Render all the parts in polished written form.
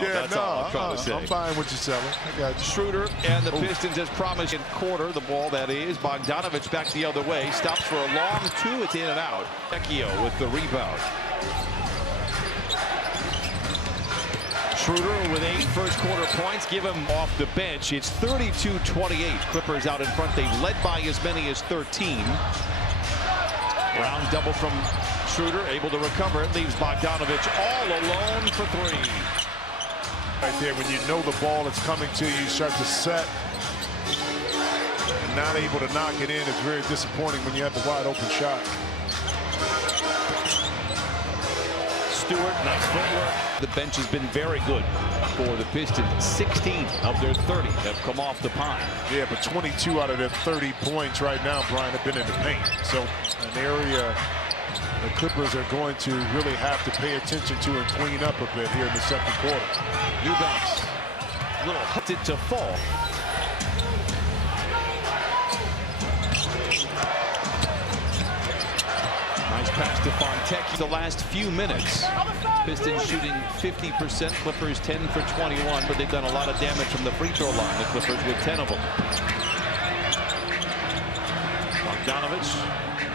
That's all I'm trying to say. I'm buying what you're selling. I got you. Schroeder and the Pistons, as promised, in quarter. The ball, that is. Bogdanovich back the other way. Stops for a long two. It's in and out. Vecchio with the rebound. Schroeder with 8 first-quarter points. Give him off the bench. It's 32-28. Clippers out in front. They've led by as many as 13. Brown double from Schroeder, able to recover it. Leaves Bogdanovich all alone for 3. Right there, when you know the ball is coming to you, start to set. And not able to knock it in. It's very disappointing when you have the wide open shot. Stewart, nice footwork. The bench has been very good for the Pistons. 16 of their 30 have come off the pine. Yeah, but 22 out of their 30 points right now, Brian, have been in the paint. So an area the Clippers are going to really have to pay attention to and clean up a bit here in the second quarter. Eubanks, little hooked it to fall. Nice pass to Fontecchio. The last few minutes, Pistons shooting 50%, Clippers 10 for 21, but they've done a lot of damage from the free throw line. The Clippers with 10 of them. Bogdanovich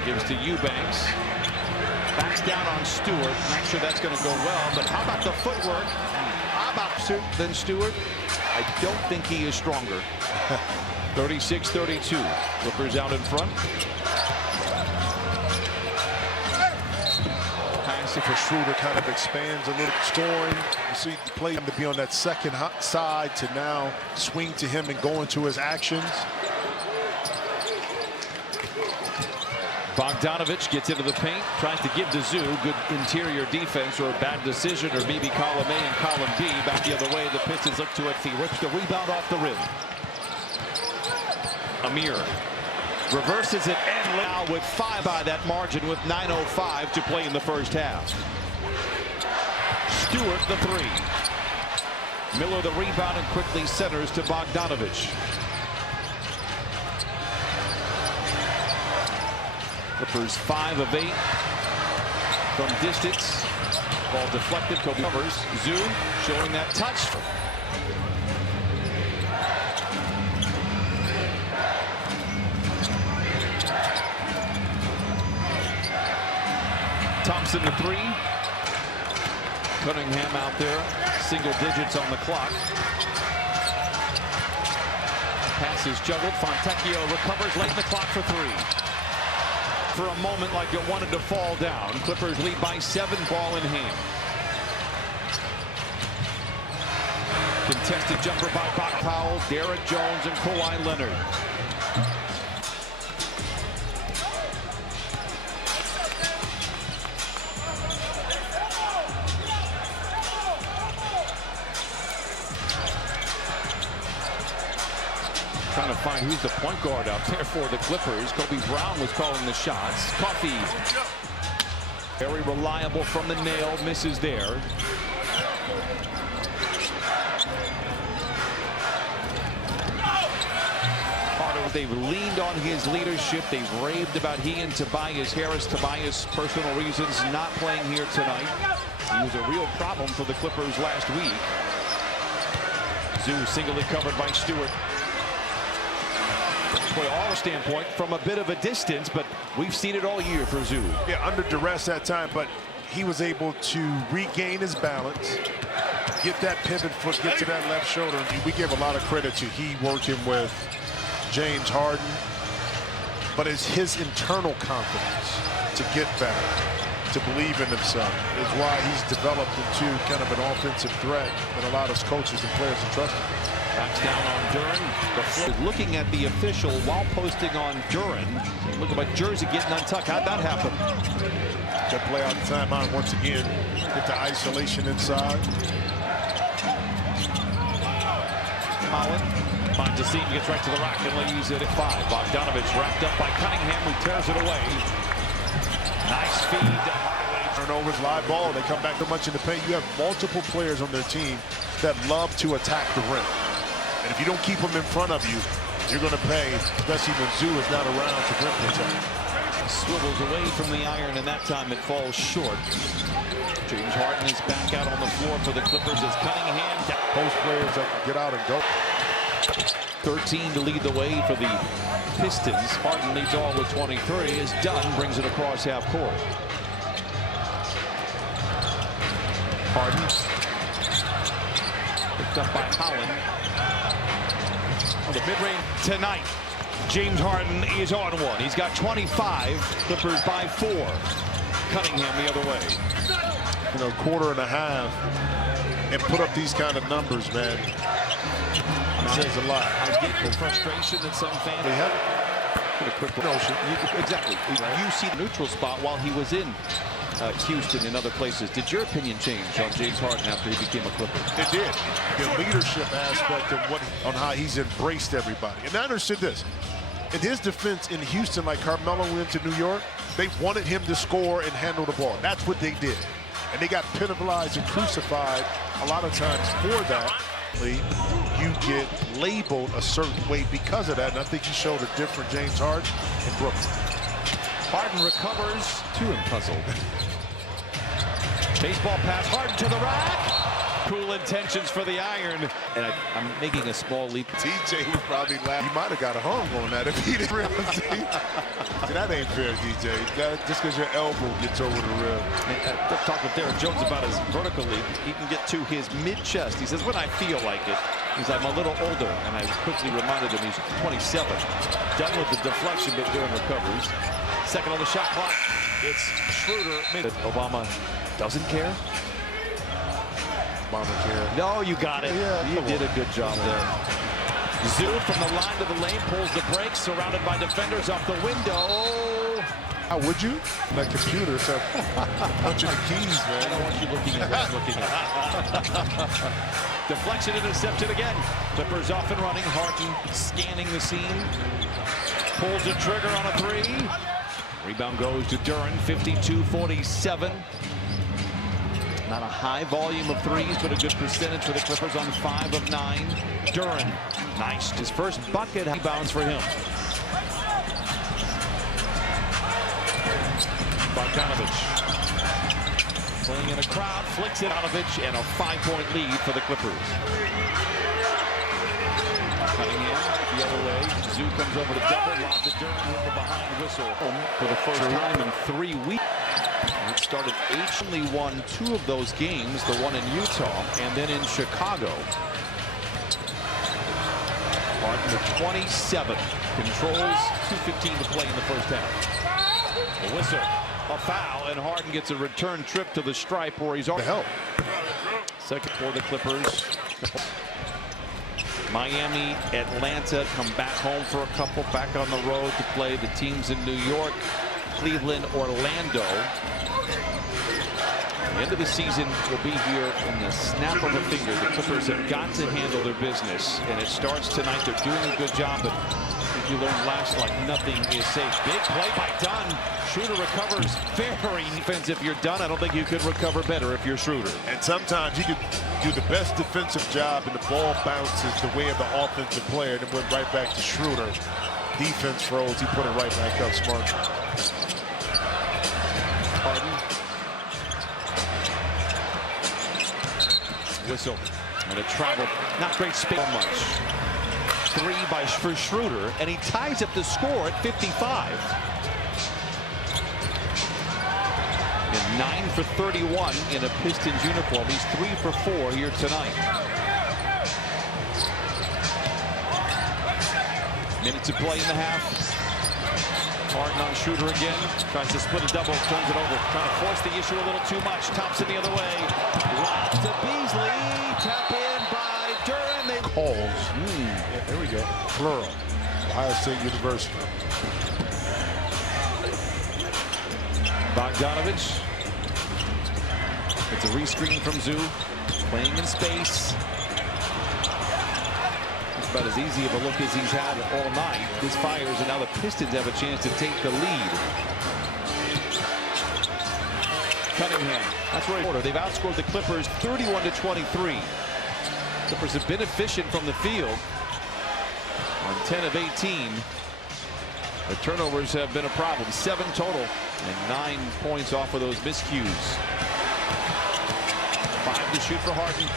gives to Eubanks. Backs down on Stewart. Not sure that's going to go well, but how about the footwork? How about than Stewart? I don't think he is stronger. 36-32. Clippers out in front. Pass for Schroeder kind of expands a little, scoring. You see the play to be on that second side to now swing to him and go into his actions. Bogdanovich gets into the paint, tries to give to Zoo. Good interior defense or a bad decision, or maybe column A and column B. Back the other way, the Pistons look to it. He rips the rebound off the rim. Amir reverses it and now with 5 by that margin with 9:05 to play in the first half. Stewart the 3. Miller the rebound and quickly centers to Bogdanovich. Clippers 5 of 8 from distance. Ball deflected. Kobe covers. Zoo showing that touch. Thompson the 3. Cunningham out there. Single digits on the clock. Pass is juggled. Fontecchio recovers late in the clock for 3. For a moment like it wanted to fall down. Clippers lead by 7, ball in hand. Contested jumper by Powell, Derek Jones, and Kawhi Leonard. Trying to find who's the point guard out there for the Clippers. Kobe Brown was calling the shots. Coffee, very reliable from the nail, misses there. Carter, they've leaned on his leadership. They've raved about he and Tobias Harris. Tobias, personal reasons, not playing here tonight. He was a real problem for the Clippers last week. Zoo singly covered by Stewart. Boy, all standpoint from a bit of a distance, but we've seen it all year for Zoo. Yeah, under duress that time, but he was able to regain his balance, get that pivot foot, get to that left shoulder. We give a lot of credit to he working with James Harden, but it's his internal confidence to get better, to believe in himself, is why he's developed into kind of an offensive threat that a lot of coaches and players are trusting. Backs down on Duren. Looking at the official while posting on Duren. Look at my jersey getting untucked. How'd that happen? That play out the timeout once again. Get the isolation inside. Holland finds a seam, gets right to the rack and leaves it at 5. Bogdanovich wrapped up by Cunningham, who tears it away. Nice feed. Turnovers, live ball. They come back too much in the paint. You have multiple players on their team that love to attack the rim. And if you don't keep them in front of you, you're going to pay, especially when Zoo is not around to rim protect. Swivels away from the iron, and that time it falls short. James Harden is back out on the floor for the Clippers as Cunningham post players that can get out and go. 13 to lead the way for the Pistons. Harden leads all with 23. Is Dunn brings it across half court. Harden picked up by Holland. On the mid-range tonight. James Harden is on one. He's got 25. Clippers by 4. Cunningham the other way. You know, quarter and a half and put up these kind of numbers, man. It says a lot. I was getting the frustration that some fans They have a quick notion. Exactly. You see the neutral spot while he was in Houston and other places. Did your opinion change on James Harden after he became a Clipper? It did. The leadership aspect of on how he's embraced everybody. And I understood this. In his defense in Houston, like Carmelo went to New York, they wanted him to score and handle the ball. That's what they did. And they got penalized and crucified a lot of times for that. You get labeled a certain way because of that. And I think he showed a different James Harden in Brooklyn. Harden recovers. Too puzzled. Baseball pass. Harden to the rack. Cool intentions for the iron. And I'm making a small leap. DJ would probably laugh. He might have got a hung on that if he didn't really see. That ain't fair, DJ. Just because your elbow gets over the rim. Talk with Derek Jones about his vertical leap. He can get to his mid-chest. He says, when I feel like it. He's like, I'm a little older. And I quickly reminded him he's 27. Done with the deflection, but doing recoveries. Second on the shot clock. It's Schroeder. Obama doesn't care. No, you got it. Yeah, you did a good job there. Zoo from the line to the lane, pulls the brakes, surrounded by defenders off the window. How would you? That computer said, punching the keys, man. I don't want you looking at what I'm looking at. Deflection intercepted again. Clippers off and running. Harden scanning the scene. Pulls the trigger on a 3. Rebound goes to Duren, 52-47. Not a high volume of threes, but a good percentage for the Clippers on 5 of 9. Duren, nice. His first bucket rebounds for him. Bogdanovich playing in a crowd, flicks it. Bogdanovich and a 5-point lead for the Clippers. Cunningham the other way. Zoo comes over to double. Lob to Duren with the behind whistle for the first time in 3 weeks. It started 8. Only won 2 of those games, the one in Utah and then in Chicago. Harden with 27. Controls 2:15 to play in the first half. A whistle, a foul, and Harden gets a return trip to the stripe where he's on. Help. Second for the Clippers. Miami, Atlanta come back home for a couple, back on the road to play the teams in New York, Cleveland, Orlando. The end of the season will be here in the snap of a finger. The Clippers have got to handle their business, and it starts tonight. They're doing a good job, but if you learned last like nothing is safe. Big play by Dunn. Schroeder recovers very defensive. If you're Dunn, I don't think you could recover better if you're Schroeder. And sometimes you can do the best defensive job, and the ball bounces the way of the offensive player, and it went right back to Schroeder. Defense froze. He put it right back up smart. Harden. Whistle. And a travel. Not great space much. 3 for Schroeder, and he ties up the score at 55. And 9 for 31 in a Pistons uniform. He's 3 for 4 here tonight. Minutes to play in the half. Harden on Schroeder again. Tries to split a double, turns it over. Trying to force the issue a little too much. Thompson the other way. Lots to Beasley. Tap in by Duren. They calls. Yeah, there we go. Plural. Ohio State University. Bogdanovich. It's a rescreen from Zoo. Playing in space. About as easy of a look as he's had all night. This fires, and now the Pistons have a chance to take the lead. Cunningham, that's where they've outscored the Clippers 31-23. Clippers have been efficient from the field on 10 of 18. The turnovers have been a problem. 7 total and 9 points off of those miscues. 5 to shoot for Harden.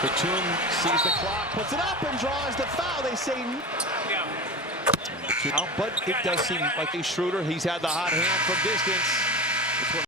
Batum sees the clock, puts it up, and draws the foul. They say but it does seem like a Schroeder. He's had the hot hand from distance.